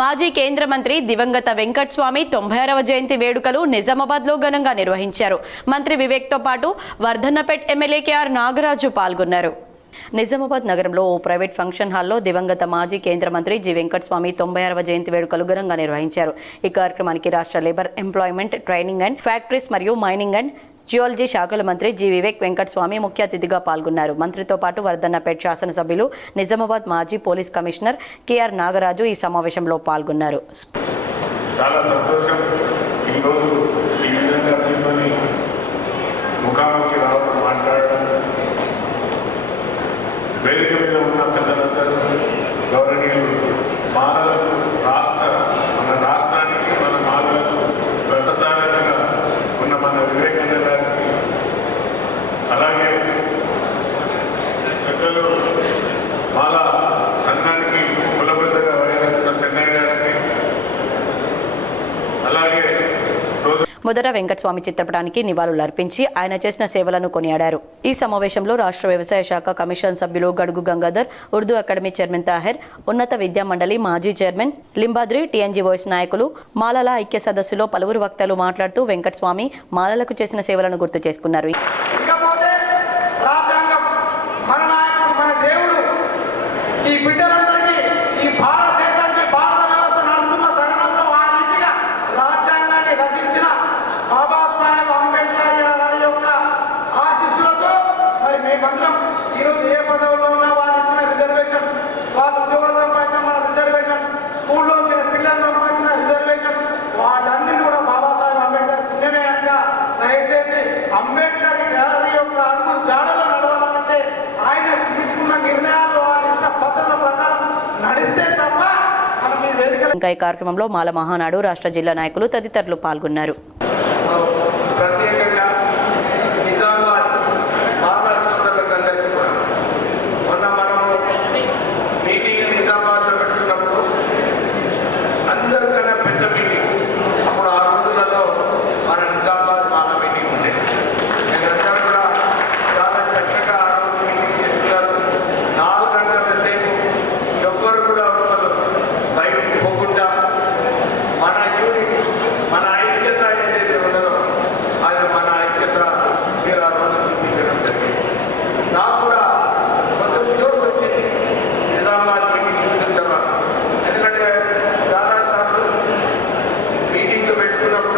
మాజీ కేంద్ర మంత్రి దివంగత వెంకటస్వామి 96వ జయంతి వేడుకలు నిజామాబాద్లో ఘనంగా నిర్వహించారు. మంత్రి వివేక్తో పాటు వర్ధన్నపేట్ ఎమ్మెల్యే కేఆర్ నాగరాజు పాల్గొన్నారు. నిజామాబాద్ నగరంలో ఓ ప్రైవేట్ ఫంక్షన్ హాల్లో దివంగత మాజీ కేంద్ర మంత్రి జి వెంకటస్వామి 96వ జయంతి వేడుకలు ఘనంగా నిర్వహించారు. ఈ కార్యక్రమానికి రాష్ట్ర labour, employment, training and factories మరియు మైనింగ్ అండ్ జియాలజీ శాఖల మంత్రి జి వివేక్ వెంకటస్వామి ముఖ్య అతిథిగా పాల్గొన్నారు. మంత్రితో పాటు వర్ధన్నపేట్ శాసనసభ్యులు, నిజామాబాద్ మాజీ పోలీస్ కమిషనర్ కేఆర్ నాగరాజు ఈ సమావేశంలో పాల్గొన్నారు. చాలా సంతోషం ఈరోజు ఈ విధంగా మీతోని ముఖాముఖి రావడం, మాట్లాడడం, వేదిక మీద ఉన్న పెద్దలందరూ, గౌరవనీయులు, మాలలకు మన రాష్ట్రానికి, మన మాలలకు ప్రతిసారంగా ఉన్న మన వివేకానంద గారికి, అలాగే పెద్దలు మాల సంఘానికి కులబద్ధగా వ్యవహరిస్తున్న చెన్నై గారికి, అలాగే మొదట వెంకటస్వామి చిత్రపటానికి నివాళులర్పించి ఆయన చేసిన సేవలను కొనియాడారు. ఈ సమావేశంలో రాష్ట్ర వ్యవసాయ శాఖ కమిషన్ సభ్యులు గడుగు గంగాధర్, ఉర్దూ అకాడమీ చైర్మన్ తాహెర్, ఉన్నత విద్యా మండలి మాజీ చైర్మన్ లింబాద్రి, టీఎన్జీ వాయిస్ నాయకులు, మాలల ఐక్య సదస్సులో పలువురు వక్తలు మాట్లాడుతూ వెంకటస్వామి మాలలకు చేసిన సేవలను గుర్తు చేసుకున్నారు. ఈరోజు ఏ పదవుల్లో ఉన్నా వాళ్ళు ఇచ్చిన రిజర్వేషన్స్, వాళ్ళ ఉద్యోగాల్లో మన రిజర్వేషన్స్, స్కూల్లో వచ్చిన పిల్లల్లో వచ్చిన రిజర్వేషన్స్, వాళ్ళన్నీ కూడా బాబాసాహెబ్ అంబేద్కర్ పుణ్యమేయంగా దయచేసి అంబేద్కర్ గారి యొక్క అడుగు జాడలో నడవాలంటే ఆయన తీసుకున్న నిర్ణయాలు, వాళ్ళు ఇచ్చిన పద్ధతుల ప్రకారం నడిస్తే తప్ప మనం ఈ వేదిక. ఇంకా ఈ కార్యక్రమంలో మాల మహానాడు రాష్ట్ర జిల్లా నాయకులు తదితరులు పాల్గొన్నారు.